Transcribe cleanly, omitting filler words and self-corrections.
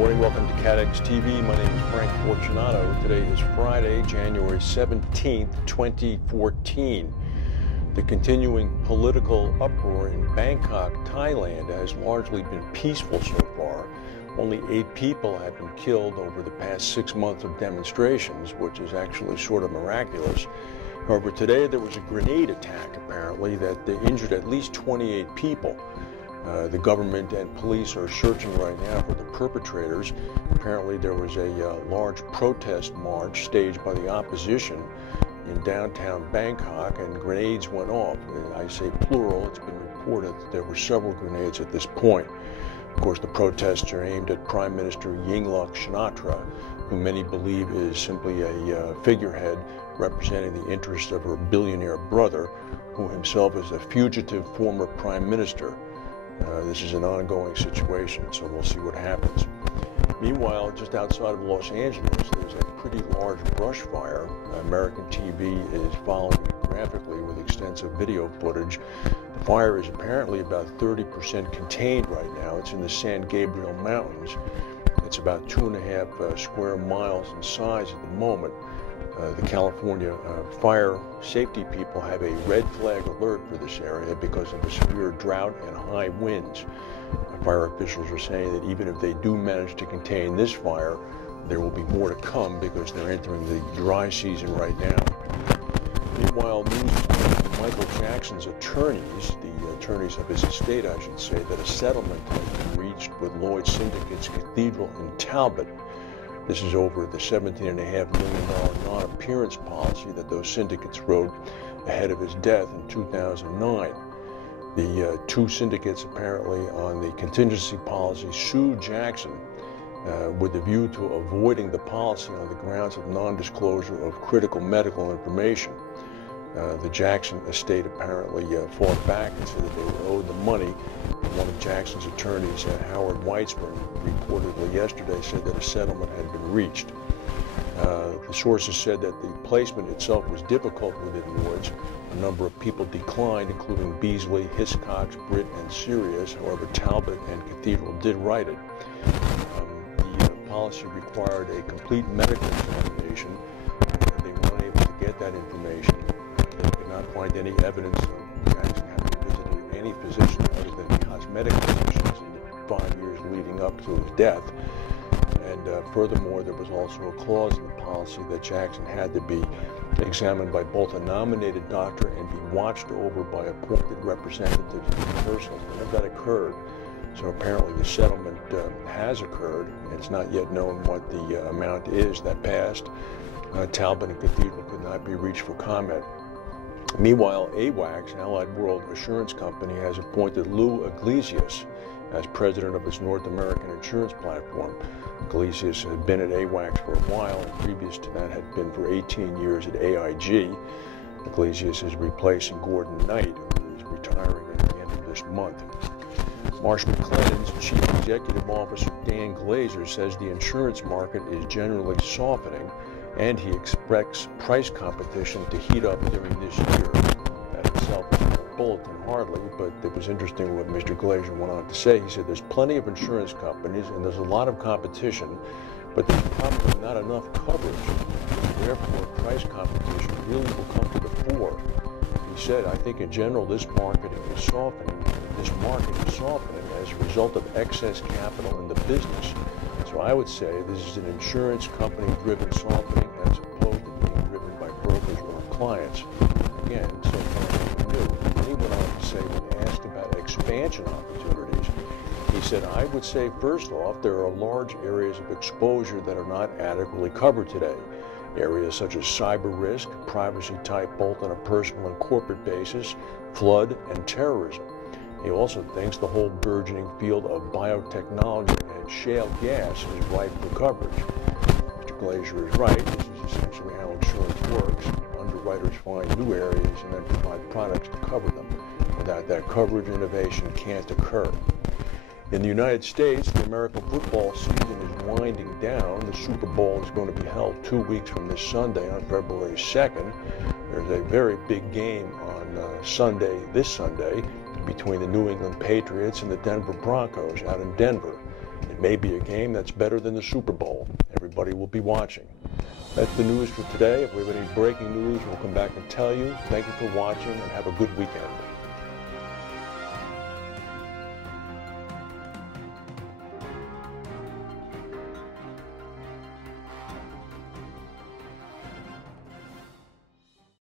morning. Welcome to CATEX TV. My name is Frank Fortunato. Today is Friday, January 17th, 2014. The continuing political uproar in Bangkok, Thailand has largely been peaceful so far. Only 8 people have been killed over the past 6 months of demonstrations, which is actually sort of miraculous. However, today there was a grenade attack, apparently, that injured at least 28 people. The government and police are searching right now for the perpetrators. Apparently there was a large protest march staged by the opposition in downtown Bangkok, and grenades went off. I say plural, it's been reported that there were several grenades at this point. Of course, the protests are aimed at Prime Minister Yingluck Shinawatra, who many believe is simply a figurehead representing the interests of her billionaire brother, who himself is a fugitive former prime minister. This is an ongoing situation, so we'll see what happens. Meanwhile, just outside of Los Angeles, there's a pretty large brush fire. American TV is following it graphically with extensive video footage. The fire is apparently about 30% contained right now. It's in the San Gabriel Mountains. It's about 2.5 square miles in size at the moment. The California fire safety people have a red flag alert for this area because of the severe drought and high winds. Fire officials are saying that even if they do manage to contain this fire, there will be more to come because they're entering the dry season right now. Meanwhile, news from Michael Jackson's attorneys, the attorneys of his estate, I should say, that a settlement has been reached with Lloyd Syndicate's Cathedral in Talbot. This is over the $17.5 million non-appearance policy that those syndicates wrote ahead of his death in 2009. The 2 syndicates apparently on the contingency policy sued Jackson with a view to avoiding the policy on the grounds of non-disclosure of critical medical information. The Jackson estate apparently fought back and said that they were owed the money. One of Jackson's attorneys, Howard Weitzman, reportedly yesterday said that a settlement had been reached. The sources said that the placement itself was difficult within Lloyd's. A number of people declined, including Beasley, Hiscox, Britt, and Sirius. However, Talbot and Cathedral did write it. The policy required a complete medical examination. They weren't able to get that information. They could not find any evidence of Jackson having visited any physician other than cosmetic physicians in the 5 years leading up to his death. And furthermore, there was also a clause in the policy that Jackson had to be examined by both a nominated doctor and be watched over by appointed representatives personally. None of that occurred. So apparently the settlement has occurred. It's not yet known what the amount is that passed. Talbot and Cathedral could not be reached for comment. Meanwhile, AWACS, Allied World Assurance Company, has appointed Lou Iglesias as president of its North American insurance platform. Iglesias had been at AWACS for a while, and previous to that had been for 18 years at AIG. Iglesias is replacing Gordon Knight, who is retiring at the end of this month. Marsh McLennan's Chief Executive Officer Dan Glazer says the insurance market is generally softening, and he expects price competition to heat up during this year. That itself is not a bulletin, hardly, but it was interesting what Mr. Glazer went on to say. He said there's plenty of insurance companies and there's a lot of competition, but there's probably not enough coverage. Therefore, price competition really will come to the fore. He said, I think in general this market is softening. This market is softening as a result of excess capital in the business. So I would say this is an insurance company-driven softening as opposed to being driven by brokers or clients. Again, so far nothing new. And he went on to say, when asked about expansion opportunities, he said, I would say first off, there are large areas of exposure that are not adequately covered today. Areas such as cyber risk, privacy type both on a personal and corporate basis, flood, and terrorism. He also thinks the whole burgeoning field of biotechnology and shale gas is ripe for coverage. Mr. Glazer is right. This is essentially how insurance works. Underwriters find new areas and then provide products to cover them. Without that coverage, innovation can't occur. In the United States, the American football season is winding down. The Super Bowl is going to be held 2 weeks from this Sunday on February 2nd. There's a very big game on this Sunday, between the New England Patriots and the Denver Broncos out in Denver. It may be a game that's better than the Super Bowl. Everybody will be watching. That's the news for today. If we have any breaking news, we'll come back and tell you. Thank you for watching and have a good weekend.